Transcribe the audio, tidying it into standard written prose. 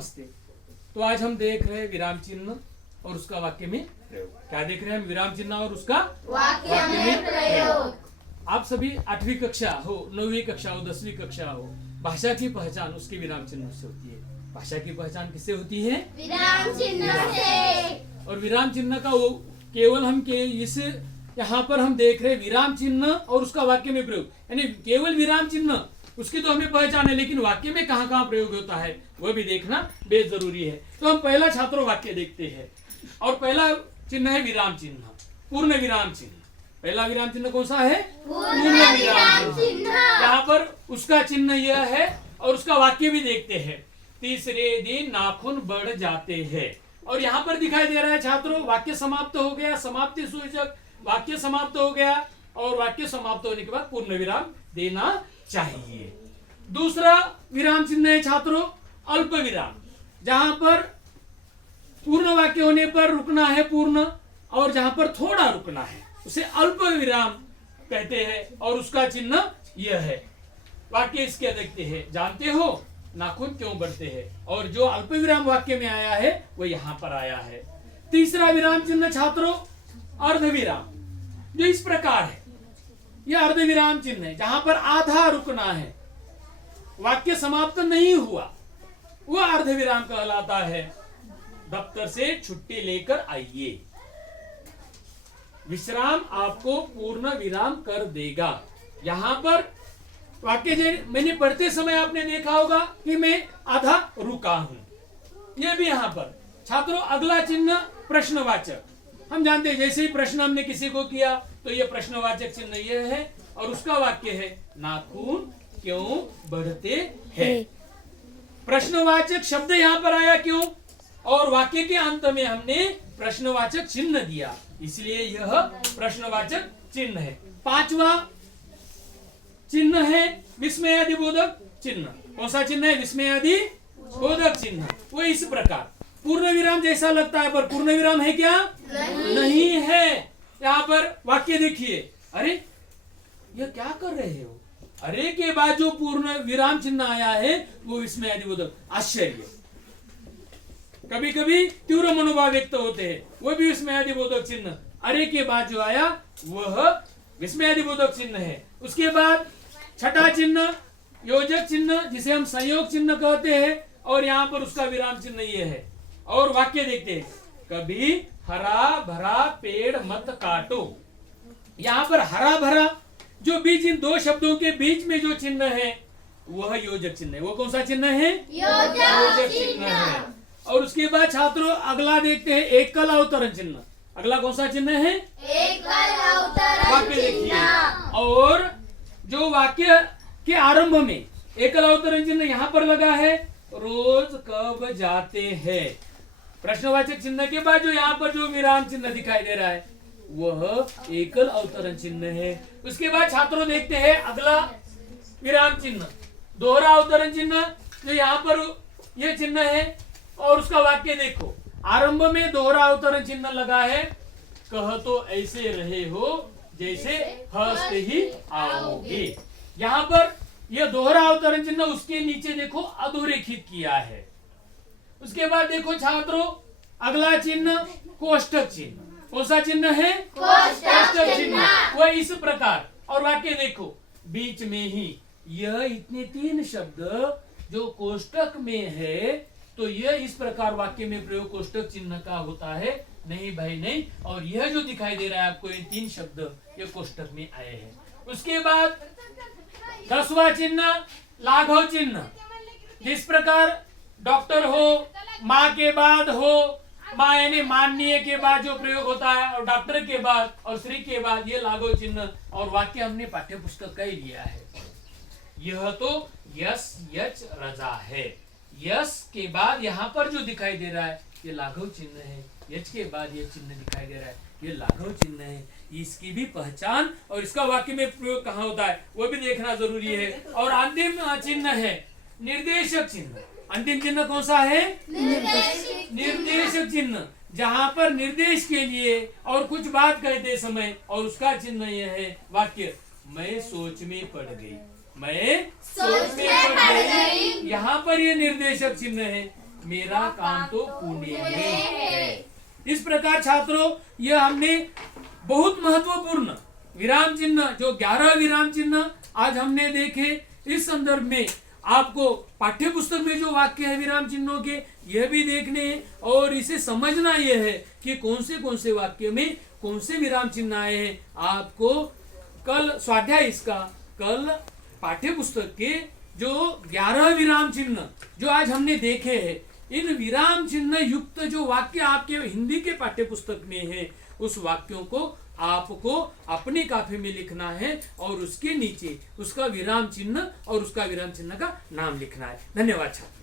नमस्ते। तो आज हम देख रहे हैं विराम चिन्ह और उसका वाक्य में प्रयोग। क्या देख रहे हैं हम? विराम चिन्ह और उसका वाक्य में प्रयोग। आप सभी 8वीं कक्षा हो, 9वीं कक्षा हो, 10वीं कक्षा हो, भाषा की पहचान उसके विराम चिन्ह से होती है। भाषा की पहचान किससे होती है? विराम चिन्ह से। और विराम चिन्ह का वो केवल हम के इस यहाँ पर हम देख रहे हैं विराम चिन्ह और उसका वाक्य में प्रयोग, यानी केवल विराम चिन्ह उसकी तो हमें पहचान है, लेकिन वाक्य में कहाँ कहाँ प्रयोग होता है वह भी देखना बेहद जरूरी है। तो हम पहला छात्रों वाक्य देखते हैं और पहला चिन्ह है विराम चिन्ह, पूर्ण विराम चिन्ह। पहला विराम चिन्ह कौन सा है? पूर्ण विराम चिन्ह। यहाँ पर उसका चिन्ह यह है और उसका वाक्य भी देखते हैं। तीसरे दिन नाखून बढ़ जाते हैं। और यहाँ पर दिखाई दे रहा है छात्रों, वाक्य समाप्त हो गया, समाप्ति सूचक वाक्य समाप्त हो गया और वाक्य समाप्त होने के बाद पूर्ण विराम देना चाहिए। दूसरा विराम चिन्ह है छात्रों अल्प विराम, जहां पर पूर्ण वाक्य होने पर रुकना है पूर्ण, और जहां पर थोड़ा रुकना है उसे अल्प विराम कहते हैं। और उसका चिन्ह यह है। वाक्य इसके देखते हैं। जानते हो नाखून क्यों बढ़ते हैं? और जो अल्प विराम वाक्य में आया है वो यहां पर आया है। तीसरा विराम चिन्ह छात्रों अर्ध विराम, जो इस प्रकार है। यह अर्ध विराम चिन्ह है, जहां पर आधा रुकना है, वाक्य समाप्त नहीं हुआ, वह अर्ध विराम कहलाता है। दफ्तर से छुट्टी लेकर आइए। विश्राम आपको पूर्ण विराम कर देगा। यहां पर वाक्य मैंने पढ़ते समय आपने देखा होगा कि मैं आधा रुका हूं। यह भी यहां पर छात्रों अगला चिन्ह प्रश्नवाचक। हम जानते हैं जैसे ही प्रश्न हमने किसी को किया तो यह प्रश्नवाचक चिन्ह यह है और उसका वाक्य है नाखून क्यों बढ़ते हैं। प्रश्नवाचक शब्द यहां पर आया क्यों, और वाक्य के अंत में हमने प्रश्नवाचक चिन्ह दिया, इसलिए यह प्रश्नवाचक चिन्ह है। पांचवा चिन्ह है विस्मयादिबोधक चिन्ह। कौन सा चिन्ह है? विस्मयादिबोधक चिन्ह। वो इस प्रकार पूर्ण विराम जैसा लगता है पर पूर्ण विराम है क्या? नहीं है। यहाँ पर वाक्य देखिए, अरे यह क्या कर रहे हो? अरे के बाद जो पूर्ण विराम चिन्ह आया है वो विस्मयादिबोधक आश्चर्य, कभी कभी तीव्र मनोभाव व्यक्त होते हैं, वो भी विस्मयादिबोधक चिन्ह। अरे के बाद जो आया वह विस्मयादिबोधक चिन्ह है। उसके बाद छठा चिन्ह योजक चिन्ह, जिसे हम संयोग चिन्ह कहते हैं, और यहाँ पर उसका विराम चिन्ह ये है। और वाक्य देखते हैं, कभी हरा भरा पेड़ मत काटो। यहाँ पर हरा भरा जो बीच, इन दो शब्दों के बीच में जो चिन्ह है वह योजक चिन्ह है। वो कौन सा चिन्ह है? योजक चिन्ह है। और उसके बाद छात्रों अगला देखते हैं एकल अवतरण चिन्ह। अगला कौन सा चिन्ह है? एकल अवतरण वाक्य देखिए, चिन्ह। और जो वाक्य के आरंभ में एकल अवतरण चिन्ह यहाँ पर लगा है, रोज कब जाते हैं। प्रश्नवाचक चिन्ह के बाद जो यहाँ पर जो विराम चिन्ह दिखाई दे रहा है वह एकल अवतरण चिन्ह है। उसके बाद छात्रों देखते हैं अगला विराम चिन्ह दोहरा अवतरण चिन्ह, जो यहाँ पर यह चिन्ह है। और उसका वाक्य देखो, आरंभ में दोहरा अवतरण चिन्ह लगा है, कह तो ऐसे रहे हो जैसे हंसते ही आओगे। यहाँ पर यह दोहरा अवतरण चिन्ह उसके नीचे देखो अधोरेखित किया है। उसके बाद देखो छात्रों अगला चिन्ह कोष्ठक चिन्ह। कौन सा चिन्ह है? कोष्ठक चिन्ह। वह इस प्रकार। और वाक्य देखो बीच में ही यह इतने 3 शब्द जो कोष्ठक में है, तो यह इस प्रकार वाक्य में प्रयोग कोष्ठक चिन्ह का होता है? नहीं भाई नहीं। और यह जो दिखाई दे रहा है आपको, ये 3 शब्द ये कोष्ठक में आए हैं। उसके बाद 10वां चिन्ह लाघव चिन्ह। जिस प्रकार डॉक्टर हो, माँ के बाद हो, माँ यानी माननीय के बाद जो प्रयोग होता है, और डॉक्टर के बाद और श्री के बाद ये लाघव चिन्ह। और वाक्य हमने पाठ्य पुस्तक का ही लिया है। यह तो यस यच रजा है। यस के बाद यहाँ पर जो दिखाई दे रहा है ये लाघव चिन्ह है। यच के बाद ये चिन्ह दिखाई दे रहा है ये लाघव चिन्ह है। इसकी भी पहचान और इसका वाक्य में प्रयोग कहाँ होता है वो भी देखना जरूरी है। और अंतिम चिन्ह है निर्देशक चिन्ह। अंतिम चिन्ह कौन सा है? निर्देशक चिन्ह, जहां पर निर्देश के लिए और कुछ बात कहते समय, और उसका चिन्ह यह है वाक्य मैं सोच में पड़ गई, मैं सोच में पड़ गई। यहाँ पर ये निर्देशक चिन्ह है। मेरा काम तो पुणे में है। इस प्रकार छात्रों, यह हमने बहुत महत्वपूर्ण विराम चिन्ह, जो 11 विराम चिन्ह आज हमने देखे, इस संदर्भ में आपको पाठ्य पुस्तक में जो वाक्य है विराम चिन्हों के, यह भी देखने हैं और इसे समझना यह है कि कौन से वाक्य में कौन से विराम चिन्ह आए हैं। आपको कल स्वाध्याय इसका, कल पाठ्य पुस्तक के जो 11 विराम चिन्ह जो आज हमने देखे हैं, इन विराम चिन्ह युक्त जो वाक्य आपके हिंदी के पाठ्य पुस्तक में है, उस वाक्यों को आपको अपने काफे में लिखना है और उसके नीचे उसका विराम चिन्ह और उसका विराम चिन्ह का नाम लिखना है। धन्यवाद छात्र।